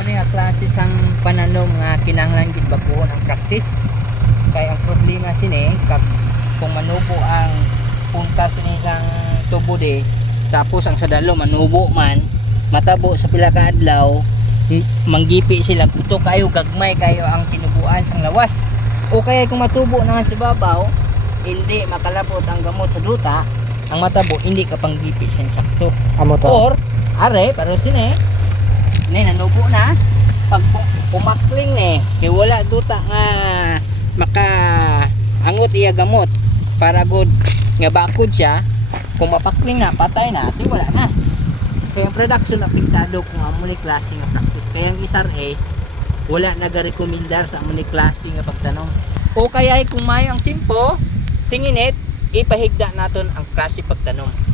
Muna nga klase sang pananom nga kinahanglan gid baguhon ang practice. Kay ang problema sini kag kung manubo ang punta sini sang tubo di tapos ang sadalo manubo man matabo sa pila ka adlaw manggipi sila kuto kayo gagmay kayo ang tinubuan sang lawas o kaya kung matubo na nga sa babaw hindi makalabot ang gamot sa duta ang matabo hindi ka panggipi sa sakto Amo to. Or, are, pero sini, ni nanubo na. Pag pu- pumakling ni, kay wala duta nga maka angot iya gamot para good nga bakod siya. Kung mapakling na, patay na, di wala na. Kaya ang production apektado kung amo ni klase nga practice. Kaya ang isar eh, wala nagarekomendar sa amo ni klase nga pagtanong. O kaya ay kung mayo ang timpo, tinginit, ipahigda naton ang klase pagtanong.